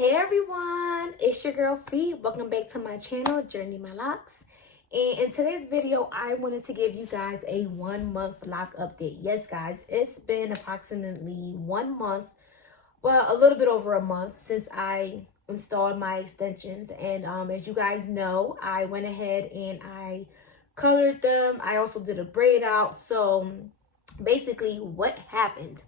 Hey everyone, it's your girl Fee. Welcome back to my channel, Journey My Locks. And in today's video, I wanted to give you guys a 1 month lock update. Yes, guys, it's been approximately 1 month, well, a little bit over a month since I installed my extensions. And as you guys know, I went ahead and I colored them. I also did a braid out. So basically what happened?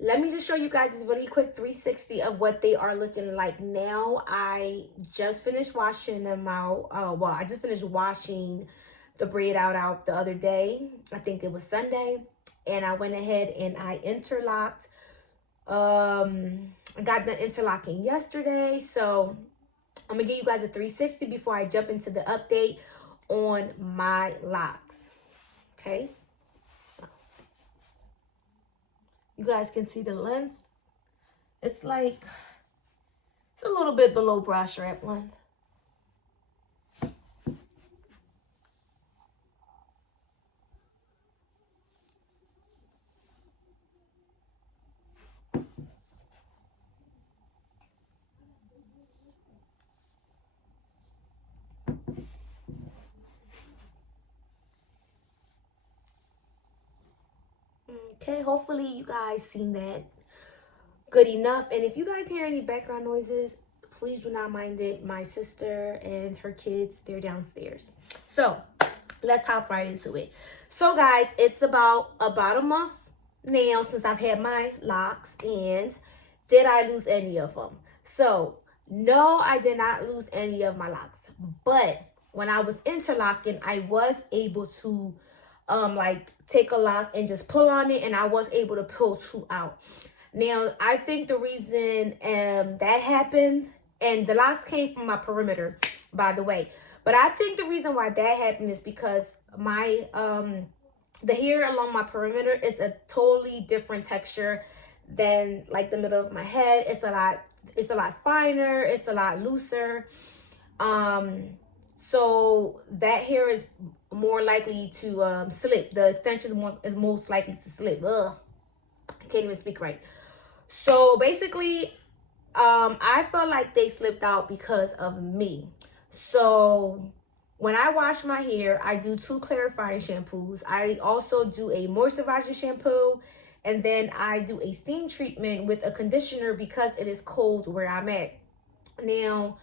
Let me just show you guys this really quick 360 of what they are looking like now. I just finished washing them out. I just finished washing the braid out the other day. I think it was Sunday. And I went ahead and I interlocked. I got the interlocking yesterday. So I'm going to give you guys a 360 before I jump into the update on my locks. Okay. You guys can see the length. It's a little bit below bra strap length. Okay, hopefully you guys seen that good enough. And if you guys hear any background noises, please do not mind it. My sister and her kids, they're downstairs. So let's hop right into it. So guys, it's about a month now since I've had my locks. And did I lose any of them? So no, I did not lose any of my locks. But when I was interlocking, I was able to take a lock and just pull on it, and I was able to pull 2 out. Now I think the reason that happened, and the locks came from my perimeter, by the way, but I think the reason why that happened is because my the hair along my perimeter is a totally different texture than like the middle of my head. It's a lot finer, it's a lot looser. So that hair is more likely to slip. The extension is most likely to slip. Ugh, I can't even speak right. So basically, I felt like they slipped out because of me. So when I wash my hair, I do 2 clarifying shampoos. I also do a moisturizing shampoo, and then I do a steam treatment with a conditioner because it is cold where I'm at. Now,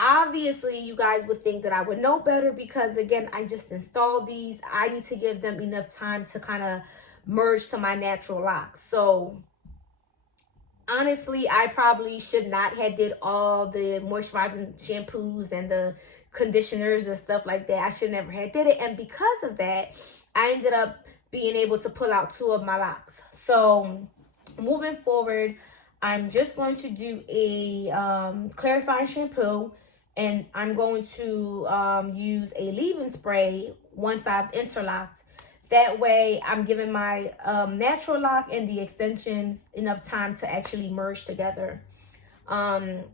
obviously, you guys would think that I would know better because, again, I just installed these. I need to give them enough time to kind of merge to my natural locks. So, honestly, I probably should not have did all the moisturizing shampoos and the conditioners and stuff like that. I should never have did it. And because of that, I ended up being able to pull out 2 of my locks. So, moving forward, I'm just going to do a clarifying shampoo, and I'm going to use a leave-in spray once I've interlocked. That way, I'm giving my natural lock and the extensions enough time to actually merge together. Yeah,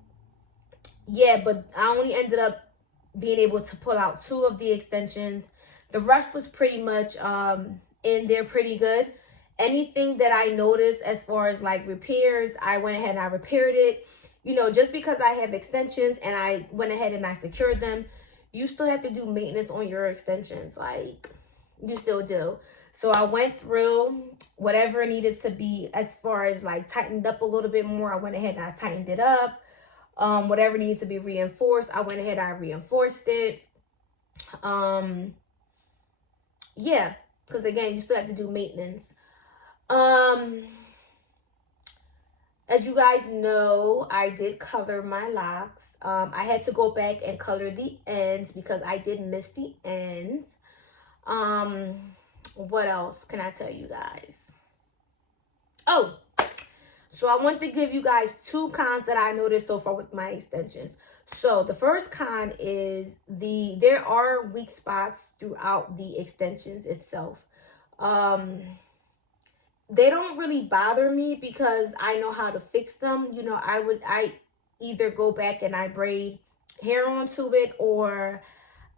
but I only ended up being able to pull out 2 of the extensions. The rest was pretty much in there pretty good. Anything that I noticed as far as like repairs, I went ahead and I repaired it. You know, just because I have extensions and I went ahead and I secured them, you still have to do maintenance on your extensions. Like, you still do. So I went through whatever needed to be as far as like tightened up a little bit more. I went ahead and I tightened it up. Whatever needed to be reinforced, I went ahead and I reinforced it. Yeah, because again, you still have to do maintenance. As you guys know, I did color my locks. I had to go back and color the ends because I did miss the ends. What else can I tell you guys? Oh, so I want to give you guys 2 cons that I noticed so far with my extensions. So the first con is there are weak spots throughout the extensions itself. They don't really bother me because I know how to fix them. You know, I either go back and I braid hair onto it, or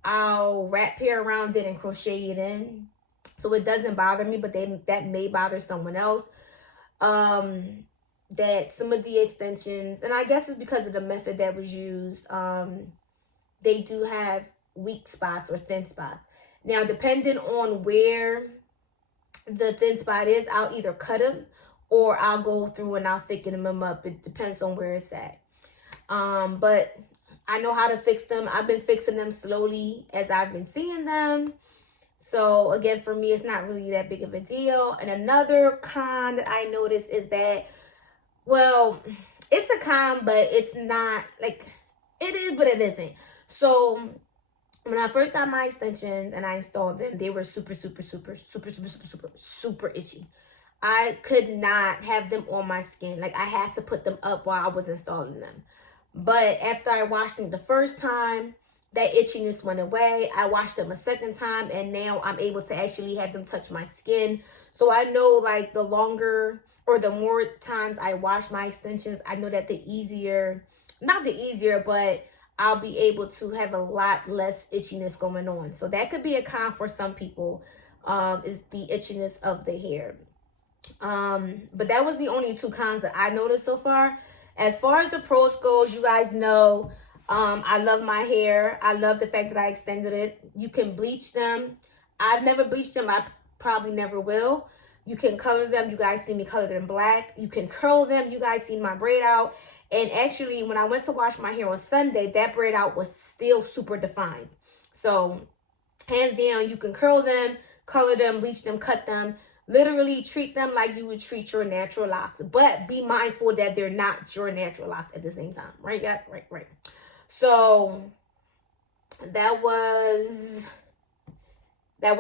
I'll wrap hair around it and crochet it in. So it doesn't bother me, but that may bother someone else. that some of the extensions, and I guess it's because of the method that was used, they do have weak spots or thin spots. Now, depending on where the thin spot is, I'll either cut them or I'll go through and I'll thicken them up. It depends on where it's at. But I know how to fix them. I've been fixing them slowly as I've been seeing them. So again, for me, it's not really that big of a deal. And another con that I noticed is that, well, it's a con, but it's not, like, it is, but it isn't. So when I first got my extensions and I installed them, they were super itchy. I could not have them on my skin. Like, I had to put them up while I was installing them. But after I washed them the first time, that itchiness went away. I washed them a second time, and now I'm able to actually have them touch my skin. So I know, like, the longer or the more times I wash my extensions, I know that the easier, not the easier, but I'll be able to have a lot less itchiness going on. So that could be a con for some people, is the itchiness of the hair. But that was the only two cons that I noticed so far. As far as the pros goes, you guys know, I love my hair. I love the fact that I extended it. You can bleach them. I've never bleached them. I probably never will. You can color them. You guys see me colored in black. You can curl them. You guys see my braid out. And actually, when I went to wash my hair on Sunday, that braid out was still super defined. So, hands down, you can curl them, color them, bleach them, cut them. Literally treat them like you would treat your natural locks. But be mindful that they're not your natural locks at the same time. Right, yeah? Right. So, that was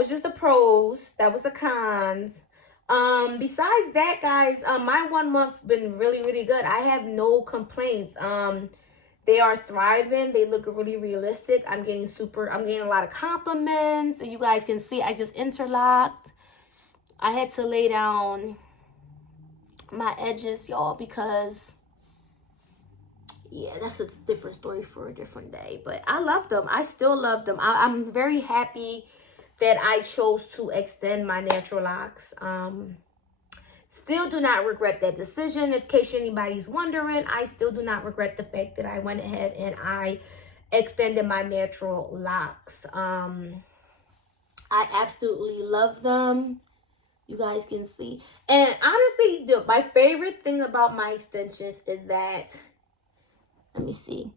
just the pros. That was the cons. Besides that, guys, my 1 month been really good. I have no complaints. They are thriving. They look really realistic. I'm getting a lot of compliments. You guys can see I just interlocked. I had to lay down my edges, y'all, because yeah, that's a different story for a different day. But I love them. I still love them. I'm very happy that I chose to extend my natural locks. Still do not regret that decision. In case anybody's wondering, I still do not regret the fact that I went ahead and I extended my natural locks. I absolutely love them. You guys can see. And honestly, my favorite thing about my extensions is that, let me see.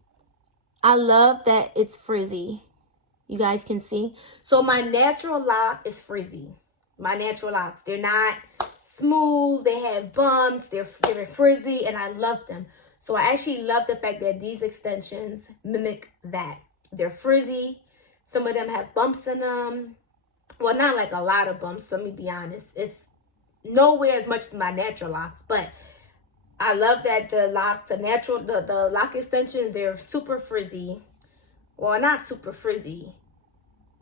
I love that it's frizzy. You guys can see. So my natural lock is frizzy. My natural locks, they're not smooth. They have bumps. They're frizzy, and I love them. So I actually love the fact that these extensions mimic that. They're frizzy. Some of them have bumps in them. Well, not like a lot of bumps. Let me be honest. It's nowhere as much as my natural locks, but I love that the lock extensions, they're super frizzy. Well, not super frizzy,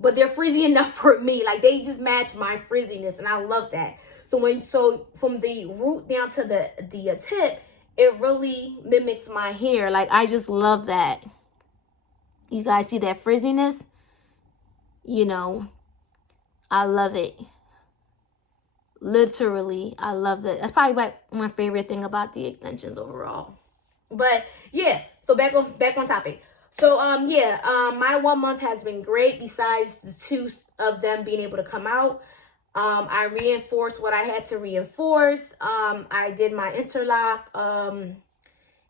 but they're frizzy enough for me. Like, they just match my frizziness, and I love that. So from the root down to the tip, it really mimics my hair. Like, I just love that. You guys see that frizziness? You know, I love it. Literally, I love it. That's probably like my favorite thing about the extensions overall. But yeah, so back on topic. So my 1 month has been great. Besides the two of them being able to come out, I reinforced what I had to reinforce. I did my interlock. And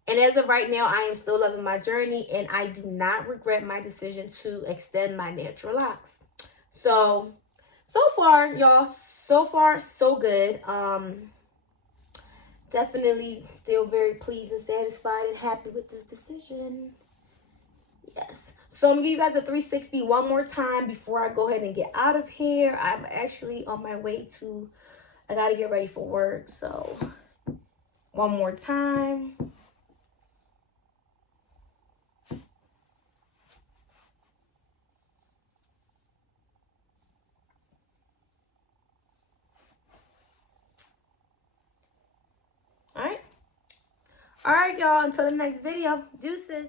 as of right now, I am still loving my journey, and I do not regret my decision to extend my natural locks. So far, y'all, so good. Definitely still very pleased and satisfied and happy with this decision. Yes. So I'm gonna give you guys a 360 one more time before I go ahead and get out of here. I'm actually on my way to, I gotta get ready for work. So one more time. All right, y'all, until the next video, deuces.